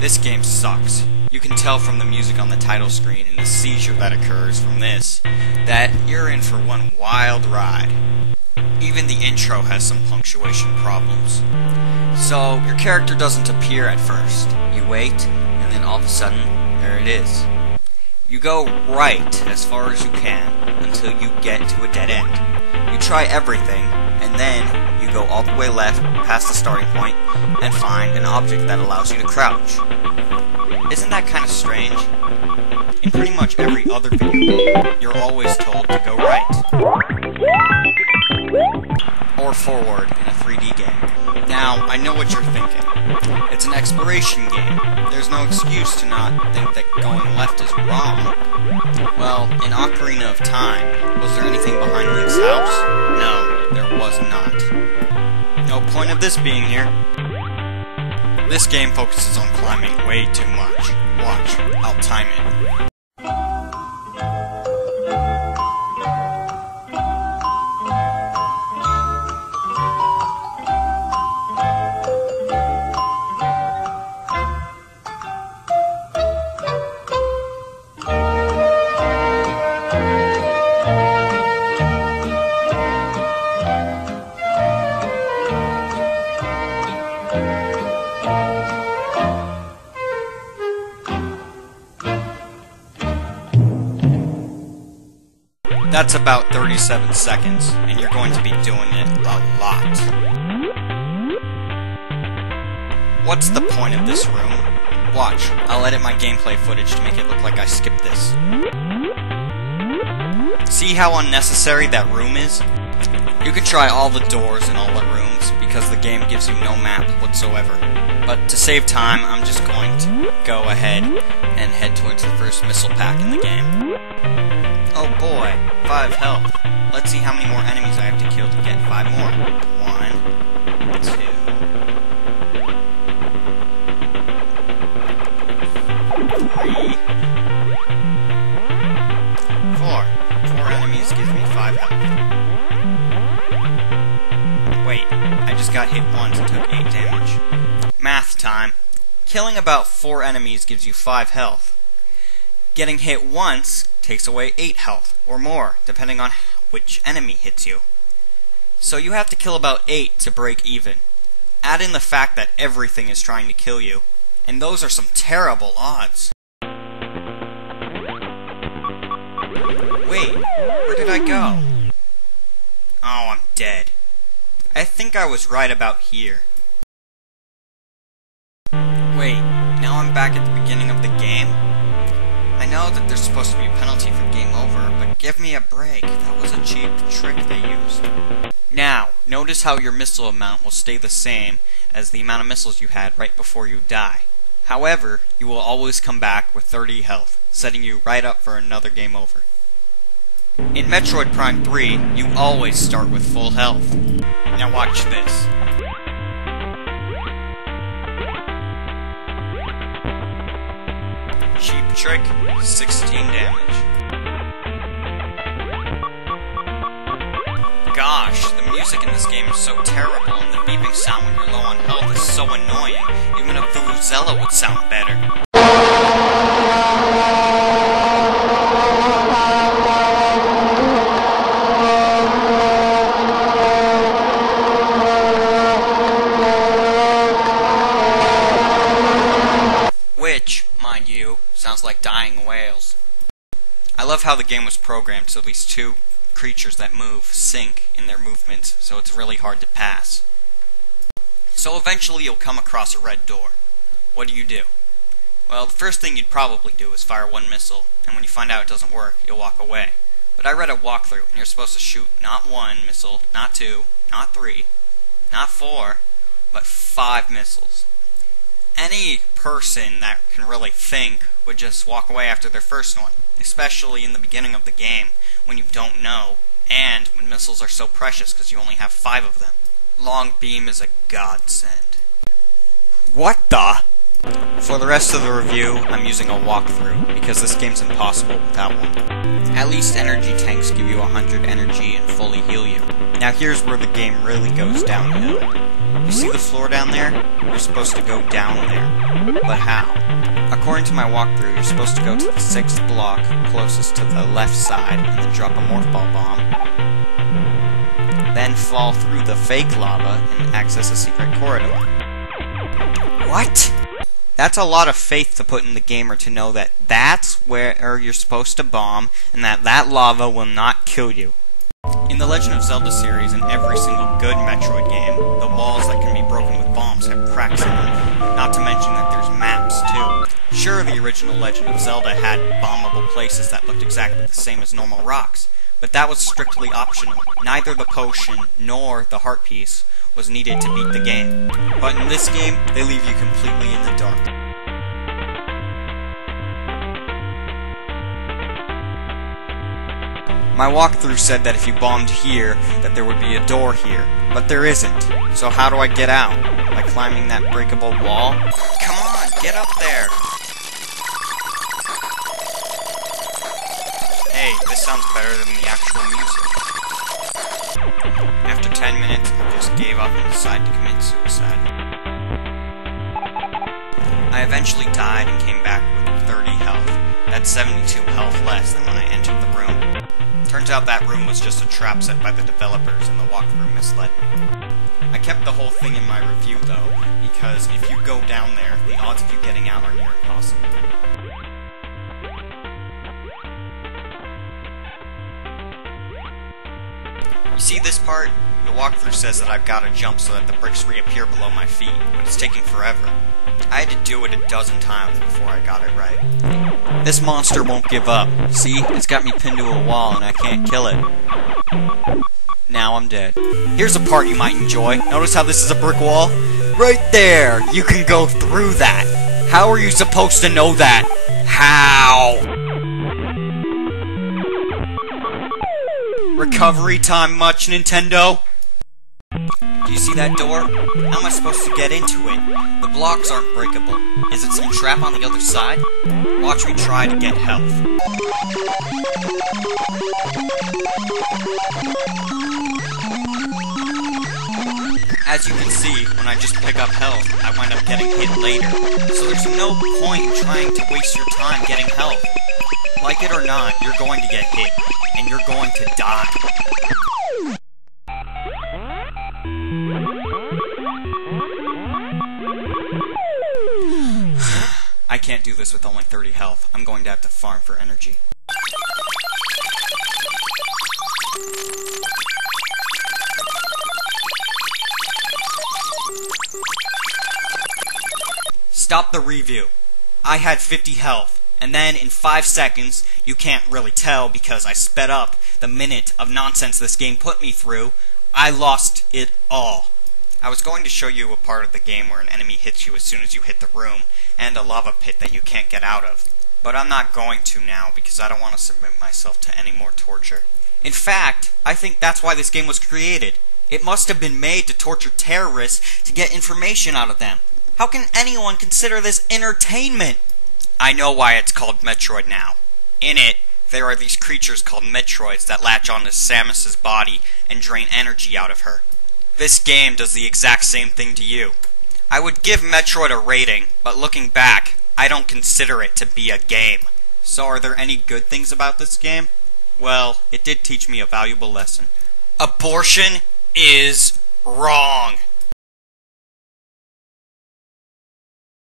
This game sucks. You can tell from the music on the title screen and the seizure that occurs from this that you're in for one wild ride. Even the intro has some punctuation problems. So, your character doesn't appear at first. You wait, and then all of a sudden, there it is. You go right as far as you can until you get to a dead end. You try everything, and then you go all the way left past the starting point and find an object that allows you to crouch. Isn't that kind of strange? In pretty much every other video game, you're always told to go right. Or forward in a 3D game. Now, I know what you're thinking. It's an exploration game. There's no excuse to not think that going left is wrong. Well, in Ocarina of Time, was there anything behind Link's house? No, there was not. No point of this being here. This game focuses on climbing way too much. Watch, I'll time it. That's about 37 seconds, and you're going to be doing it a lot. What's the point of this room? Watch, I'll edit my gameplay footage to make it look like I skipped this. See how unnecessary that room is? You can try all the doors in all the rooms, because the game gives you no map whatsoever. But to save time, I'm just going to go ahead and head towards the first missile pack in the game. Oh boy, 5 health. Let's see how many more enemies I have to kill to get 5 more. 1, 2, 3, 4. 4 enemies gives me 5 health. Wait, I just got hit once and took 8 damage. Math time. Killing about 4 enemies gives you 5 health. Getting hit once takes away 8 health, or more, depending on which enemy hits you. So you have to kill about 8 to break even. Add in the fact that everything is trying to kill you, and those are some terrible odds. Wait, where did I go? Oh, I'm dead. I think I was right about here. Wait, now I'm back at the beginning of the game? I know that there's supposed to be a penalty for game over, but give me a break. That was a cheap trick they used. Now, notice how your missile amount will stay the same as the amount of missiles you had right before you die. However, you will always come back with 30 health, setting you right up for another game over. In Metroid Prime 3, you always start with full health. Now watch this. Cheap trick, 16 damage. Gosh, the music in this game is so terrible, and the beeping sound when you're low on health is so annoying. Even a vuvuzela would sound better. Which, mind you, sounds like dying whales. I love how the game was programmed so these two creatures that move sync in their movements, so it's really hard to pass. So eventually you'll come across a red door. What do? Well, the first thing you'd probably do is fire 1 missile, and when you find out it doesn't work, you'll walk away. But I read a walkthrough, and you're supposed to shoot not 1 missile, not 2, not 3, not 4, but 5 missiles. Any person that can really think would just walk away after their first one, especially in the beginning of the game when you don't know, and when missiles are so precious because you only have 5 of them. Long beam is a godsend. What the? For the rest of the review, I'm using a walkthrough, because this game's impossible without one. At least energy tanks give you 100 energy and fully heal you. Now here's where the game really goes downhill. You see the floor down there? You're supposed to go down there. But how? According to my walkthrough, you're supposed to go to the 6th block closest to the left side and then drop a morph ball bomb. Then fall through the fake lava and access a secret corridor. What? That's a lot of faith to put in the gamer to know that that's where you're supposed to bomb and that lava will not kill you. In the Legend of Zelda series and every single good Metroid game, the walls that can be broken with bombs have cracks in them, not to mention that there's maps too. Sure, the original Legend of Zelda had bombable places that looked exactly the same as normal rocks, but that was strictly optional. Neither the potion nor the heart piece was needed to beat the game. But in this game, they leave you completely in the dark. My walkthrough said that if you bombed here, that there would be a door here, but there isn't. So how do I get out? By climbing that breakable wall? Come on, get up there! Hey, this sounds better than the actual music. After 10 minutes, I just gave up and decided to commit suicide. I eventually died and came back with 30 health. That's 72 health less than when I entered the room. Turns out that room was just a trap set by the developers and the walkthrough misled me. I kept the whole thing in my review though, because if you go down there, the odds of you getting out are near impossible. You see this part? The walkthrough says that I've got to jump so that the bricks reappear below my feet, but it's taking forever. I had to do it a dozen times before I got it right. This monster won't give up. See? It's got me pinned to a wall and I can't kill it. Now I'm dead. Here's a part you might enjoy. Notice how this is a brick wall? Right there! You can go through that! How are you supposed to know that? How? Recovery time much, Nintendo? Do you see that door? How am I supposed to get into it? The blocks aren't breakable. Is it some trap on the other side? Watch me try to get health. As you can see, when I just pick up health, I wind up getting hit later. So there's no point in trying to waste your time getting health. Like it or not, you're going to get hit, and you're going to die. I can't do this with only 30 health. I'm going to have to farm for energy. Stop the review. I had 50 health, and then in 5 seconds, you can't really tell because I sped up the minute of nonsense this game put me through, I lost it all. I was going to show you a part of the game where an enemy hits you as soon as you hit the room, and a lava pit that you can't get out of. But I'm not going to now, because I don't want to submit myself to any more torture. In fact, I think that's why this game was created. It must have been made to torture terrorists to get information out of them. How can anyone consider this entertainment? I know why it's called Metroid now. In it, there are these creatures called Metroids that latch onto Samus's body and drain energy out of her. This game does the exact same thing to you. I would give Metroid a rating, but looking back, I don't consider it to be a game. So are there any good things about this game? Well, it did teach me a valuable lesson. Abortion is wrong.